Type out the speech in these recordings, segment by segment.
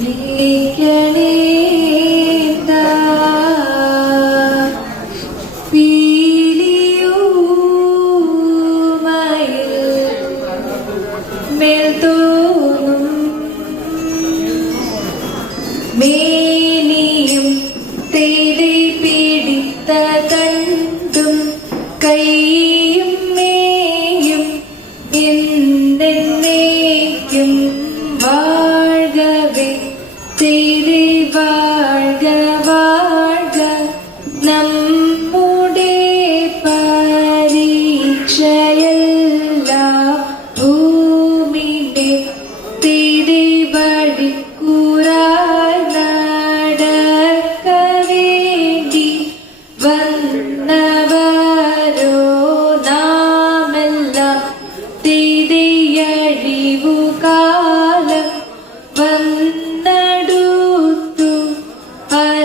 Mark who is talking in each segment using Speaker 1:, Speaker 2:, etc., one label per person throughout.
Speaker 1: മേനിയും David.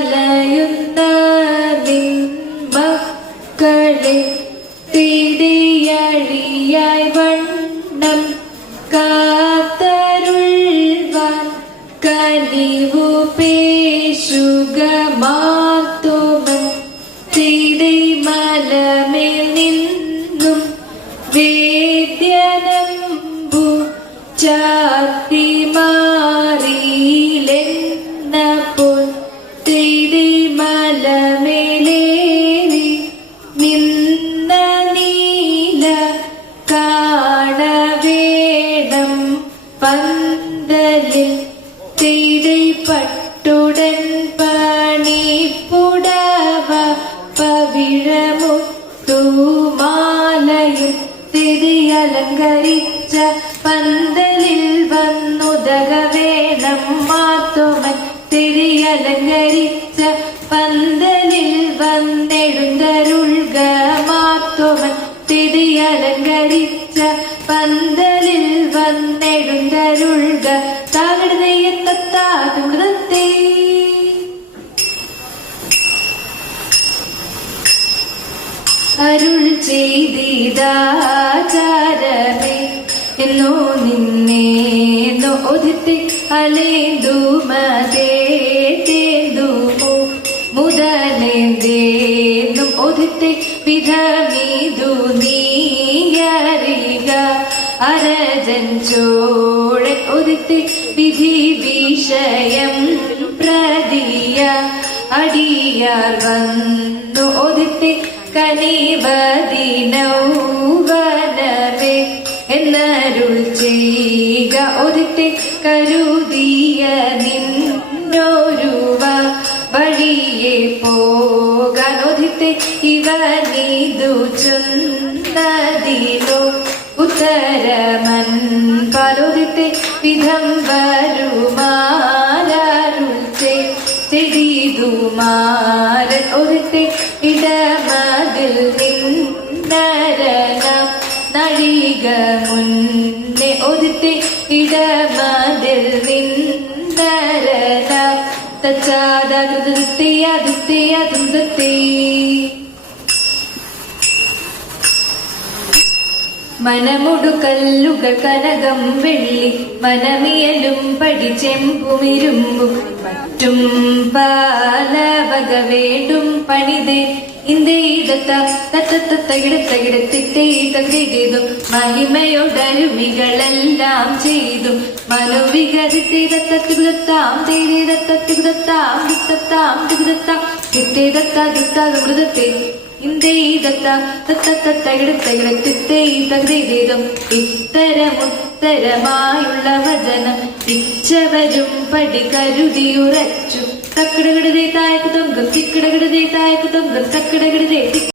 Speaker 1: അലയുന്ന മക്കളെ തിരിയഴിയായി വണ്ണം കാത്തരുൾവാൻ കനിവു പേശുക മാത്തുമൻ നിന്നും വേദ്യനമ്പു ചാത്തി തിരി പട്ടുടൻ പണിപ്പുടവ പവിഴമുത്തുമാലയും തിരി അലങ്കരിച്ച പന്തലിൽ വന്നുദക വേണം മാത്തുമൻ. തിരി അലങ്കരിച്ച പന്തലിൽ വന്നെഴുന്തരുൾക മാത്തുമൻ. തിരിയലങ്കരിച്ച പന്തലിൽ വന്നെഴുന്തരുൾക അരുൾ ചെയ്തിതാചാരമേ എന്നോ നിന്നെ നോദിത്തെ അലേന്തു മതേ തേന്തുമു മുതലേന്തേന്നും ഒതിത്തെ വിധമീതു നീയറിക അരജൻ ചോടെ ഒതിത്തെ വിധി വിഷയം പ്രതിയ അടിയാർ വന്നു കനിവദിനൗവനവേ എന്നരുൾ ചെയ്യുക ഒതിത്തെ കരുതിയ നിന്നൊരുവ. വഴിയെ പോകാൻ ഒതിത്തെ ഇവ നീതു ചൊന്നതിലോ. ഉത്തരമൻ പലൊതിത്തെ വിധം വരുമാരുൾ ചെടിതുമാരൻ നഴിക മുന്നെ ഒതിത്തെ ഇടമതിൽ കല്ലുകൾ കനകം വെള്ളി മനമിയലും പടിച്ചെമ്പുമിരുമ്പും മറ്റും പാലവക വേണ്ടും പണിതേ തത്തത്തത്തകിടത്തകിടത്തിട്ടേതം മഹിമയോടരുമികളെല്ലാം ചെയ്തു മനുവികതിത്തേതത്തികുതത്താം തേതത്തികുതത്താം ദിത്തത്താം തികുതത്താം തിത്തേതത്ത ദിത്താത് മൃതത്തെ ഇത്തരമുത്തരമായുള്ള വചനം ഇച്ഛവരും പടി കരുതിയുറച്ചു തക്കിടകിടതേ തായക്കുതം തിക്കിടകിടതേ തായക്കുതം തക്കിടകിടതേ